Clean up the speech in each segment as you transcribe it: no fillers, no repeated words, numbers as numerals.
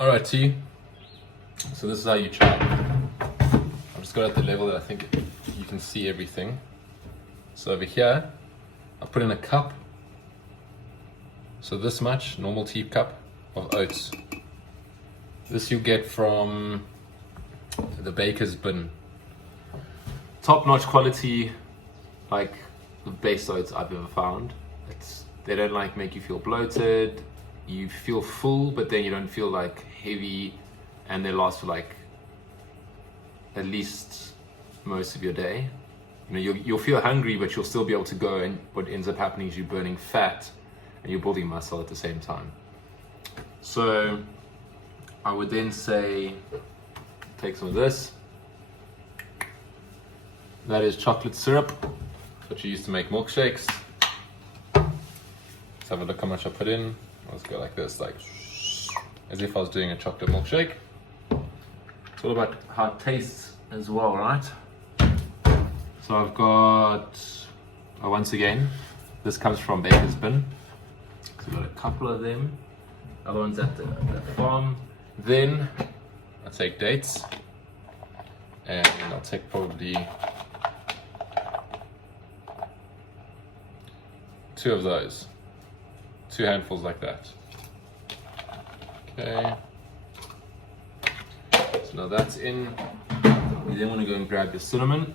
Alright, T. So this is how you chop. I've just got at the level that I think you can see everything. So over here, I put in a cup. So this much, normal tea cup of oats. This you get from the baker's bin. Top-notch quality, like the best oats I've ever found. They don't like make you feel bloated. You feel full, but then you don't feel like heavy, and they last for like at least most of your day. You know, you'll feel hungry, but you'll still be able to go, and what ends up happening is you're burning fat and you're building muscle at the same time. So I would then say, take some of this. That is chocolate syrup, what you use to make milkshakes. Let's have a look how much I put in. Let's go like this, like as if I was doing a chocolate milkshake. It's all about how it tastes as well, right? So I've got, once again, this comes from Baker's Bin. So I've got a couple of them. Other ones at the farm. Then I take dates, and I'll take probably 2 of those. 2 handfuls like that. Okay. So now that's in. You then want to go and grab your cinnamon.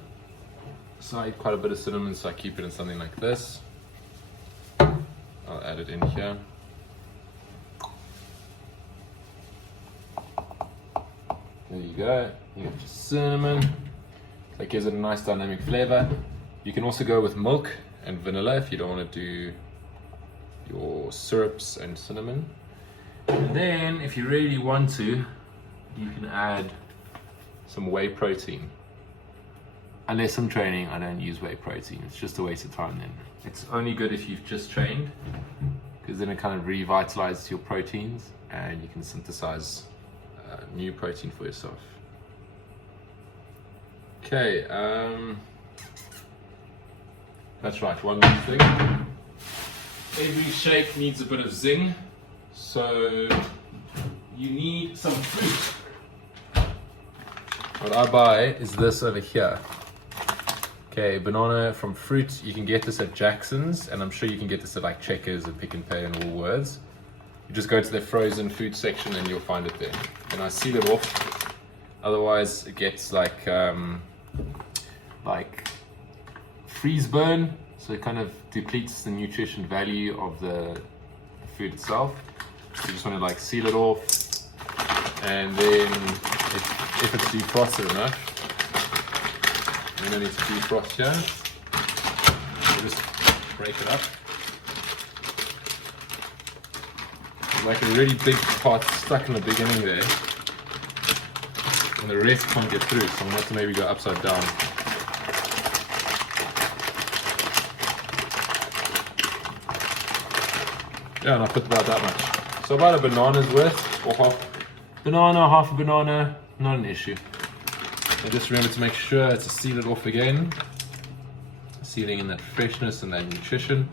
So I eat quite a bit of cinnamon, so I keep it in something like this. I'll add it in here. There you go. You get your cinnamon. That gives it a nice dynamic flavor. You can also go with milk and vanilla if you don't want to do your syrups and cinnamon. And then if you really want to, you can add some whey protein. Unless I'm training, I don't use whey protein. It's just a waste of time then. It's only good if you've just trained, because then it kind of revitalizes your proteins and you can synthesize new protein for yourself. Okay, that's right, one more thing. Every shake needs a bit of zing, so you need some fruit. What I buy is this over here. Okay, banana from fruit. You can get this at Jackson's, and I'm sure you can get this at like Checkers and Pick n Pay and Woolworths. You just go to the frozen food section and you'll find it there. And I seal it off. Otherwise, it gets like freeze burn, so it kind of depletes the nutrition value of the food itself. So you just want to like seal it off, and then if it's defrosted enough, you don't need to defrost here. So just break it up. There's like a really big part stuck in the beginning there, and the rest can't get through, so I'm going to have to maybe go upside down. Yeah, and I put about that much. So about a banana's worth, or half a banana, not an issue. And just remember to make sure to seal it off again. Sealing in that freshness and that nutrition.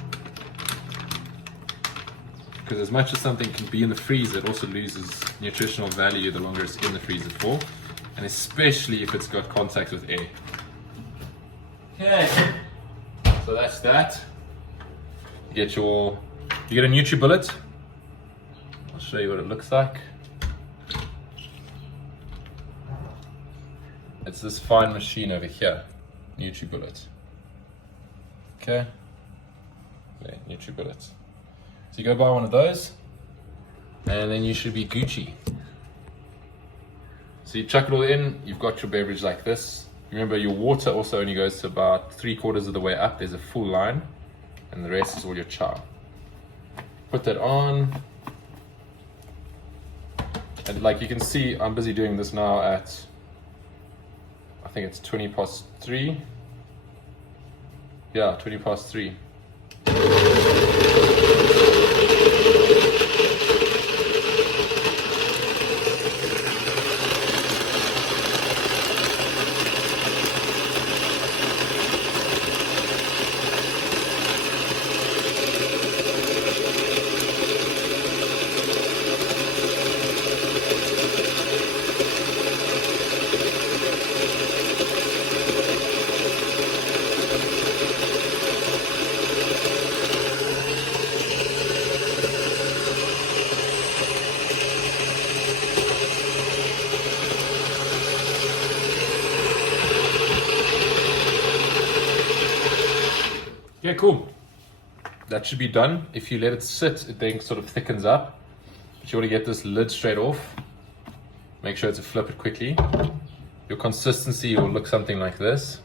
Because as much as something can be in the freezer, it also loses nutritional value the longer it's in the freezer for. And especially if it's got contact with air. Okay, so that's that. You get a NutriBullet. I'll show you what it looks like. It's this fine machine over here, NutriBullet. Okay, there, NutriBullet. So you go buy one of those, and then you should be Gucci. So you chuck it all in, you've got your beverage like this. Remember, your water also only goes to about 3/4 of the way up. There's a full line, and the rest is all your chow. Put that on, and like you can see, I'm busy doing this now at, I think it's 3:20. Yeah, 3:20. Okay, cool. That should be done. If you let it sit, it then sort of thickens up. But you want to get this lid straight off. Make sure to flip it quickly. Your consistency will look something like this.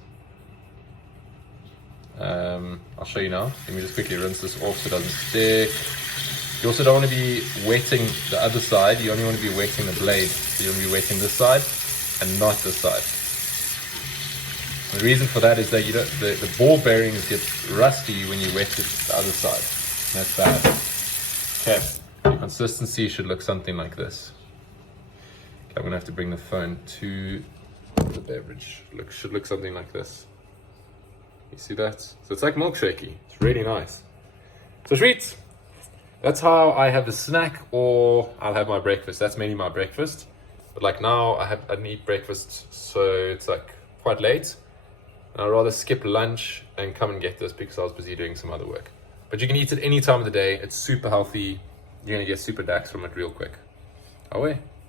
I'll show you now. Let me just quickly rinse this off so it doesn't stick. You also don't want to be wetting the other side. You only want to be wetting the blade. So you want to be wetting this side and not this side. The reason for that is that you don't, the ball bearings get rusty when you wet the other side. That's bad. Okay, your consistency should look something like this. Okay, I'm gonna have to bring the phone to the beverage. Should look something like this. You see that? So it's like milkshakey. It's really nice. So sweets. That's how I have a snack, or I'll have my breakfast. That's mainly my breakfast. But like now, I didn't eat breakfast, so it's like quite late. I'd rather skip lunch and come and get this because I was busy doing some other work. But you can eat it any time of the day. It's super healthy. You're gonna get super dax from it real quick. Away.